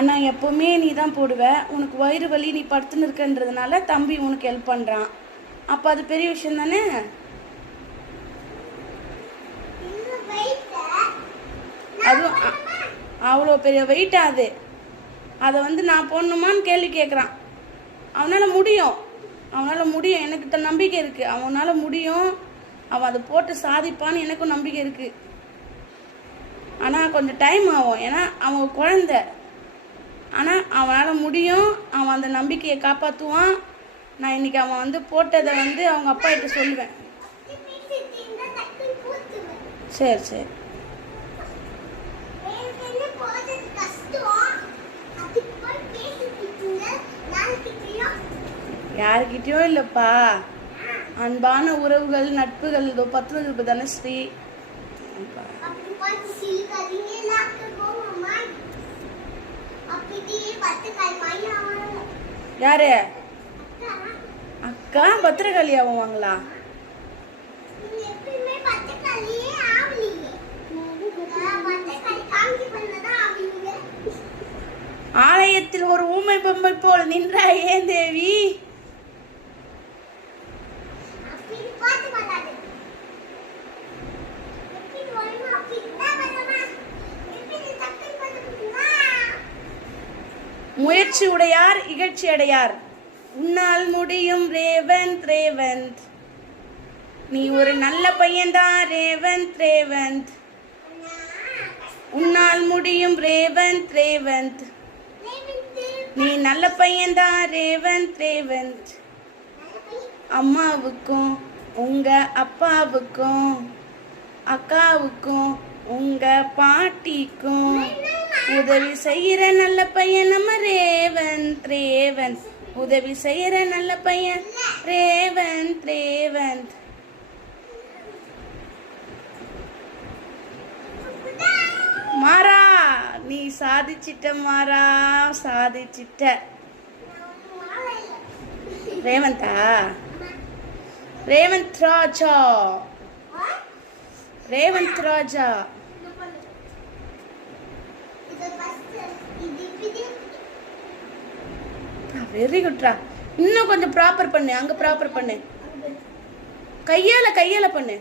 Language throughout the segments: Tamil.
ஆனால் எப்போவுமே நீ தான் போடுவ. உனக்கு வயிறு வலி நீ படுத்துன்னு இருக்கன்றதுனால தம்பி உனக்கு ஹெல்ப் பண்ணுறான் அப்போ அது பெரிய விஷயம் தானே? அதுவும் அவ்வளோ பெரிய வெயிட்டா அது. அதை வந்து நான் போடணுமான்னு கேள்வி கேட்குறான் அவனால் முடியும். அவனால் முடியும். எனக்கு த- நம்பிக்கை இருக்குது அவனால் முடியும். அவன் அதை போட்டு சாதிப்பான்னு எனக்கும் நம்பிக்கை இருக்குது ஆனால் கொஞ்சம் டைம் ஆகும். ஏன்னா அவன் குழந்த. ஆனால் அவனால் முடியும். அவன் அந்த நம்பிக்கையை காப்பாற்றுவான் நான் இன்னைக்கு அவன் வந்து போட்டதை வந்து அவங்க அப்பா கிட்ட சொல்லுவேன். சரி சரி. எனக்கு இல்லைப்பா. அன்பான உறவுகள் நட்புகள் இதோ பத்து ரூபாய் தானே ஸ்ரீ. யாரு? அக்கா பத்திரகாளி ஆவாங்களா? ஆலயத்தில் ஒரு ஊமை பொம்மை போல் நின்றாயே தேவி. முயற்சி உடையார் இகழ்ச்சி அடையார். உன்னால் முடியும் ரேவந்த் ரேவந்த். நீ ஒரு நல்ல பையன்தான் ரேவந்த் ரேவந்த். உன்னால் முடியும் ரேவந்த் ரேவந்த். நீ நல்ல பையன்தான் ரேவந்த் ரேவந்த். அம்மாவுக்கும் உங்க அப்பாவுக்கும் அக்காவுக்கும் உங்க பாட்டிக்கும் உதவி செய்யற நல்ல பையன் ரேவந்த் உதவி செய்யற நல்ல பையன். ரேவந்த் ரேவந்த். மாறா நீ சாதிச்சிட்ட மாறா சாதிச்சிட்ட. ரேவந்தா? ரேவந்த் ராஜா. ரேவந்த் ராஜா. வெரி குட்ரா இன்னும் கொஞ்சம் ப்ராப்பர் பண்ணு. அங்க ப்ராப்பர் பண்ணு. கையால கையால பண்ணு.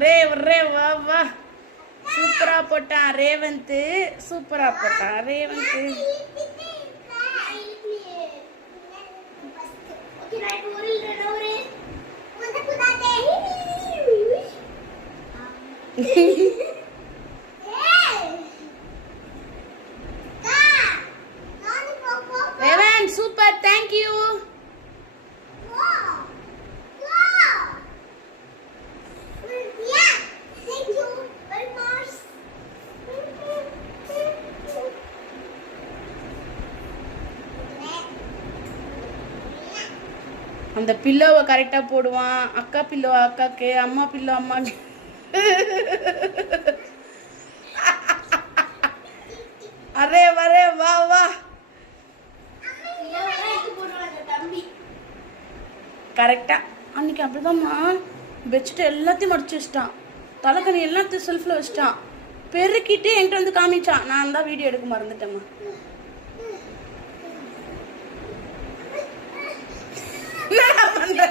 ரே ரே வா வா. சூப்பரா போட்டான் ரேவந்த் சூப்பரா போட்டான் ரேவந்த் ரேவந்த் அந்த பில்லோவை கரெக்டாக போடுவான். அக்கா பில்லோ அக்காக்கு அம்மா பில்லோ அம்மாக்கு அரே வரே வா வா. கரெக்டாக அன்னைக்கு அப்படிதாம்மா பெட்ஷீட் எல்லாத்தையும் மடிச்சு வச்சிட்டான். தலைக்கணி எல்லாத்தையும் செல்ஃபில் வச்சிட்டான். பெருக்கிட்டு என்கிட்ட வந்து காமிச்சான். நான் தான் வீடியோ எடுக்க மறந்துட்டேம்மா என்னடா பண்ற?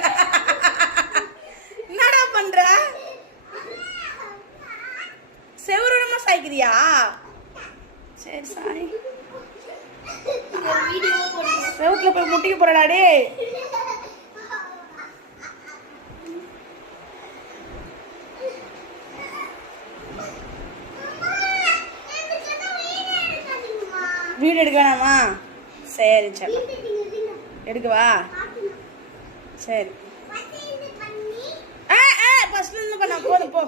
என்னடா பண்ற? செவரோடமா சாய்க்கிறியா? சரி சாய் செவத்துல போய் முட்டிக்க போறடா வீடு எடுக்க வேணாமா? சரி சரி. எடுக்கவா சரி. ஆ ஆ ஃபர்ஸ்ட்ல இருந்து பண்ணா போதும் போ.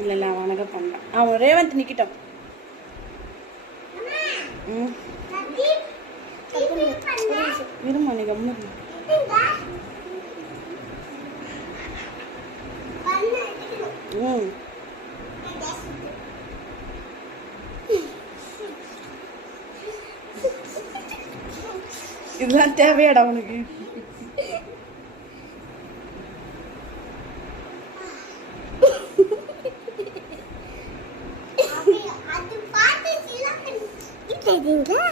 இல்லை இல்ல அவனக பண்ணலாம் அவன் ரேவந்த் நிற்கிட்டான் ம். இருமா நீ கம்மு ம். இதெல்லாம் தேவையாடா உனக்கு. தெரியுங்களா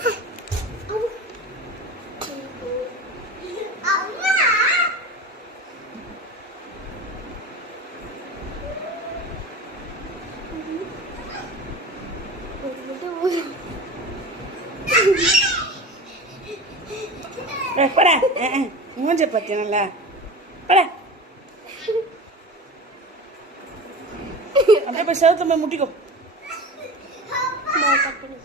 போடா. மூஞ்ச பத்தியா நல்லா. போடா. அப்படியே போய் செவத்த போய் முட்டிக்கோ. நான் கட்டுறேன்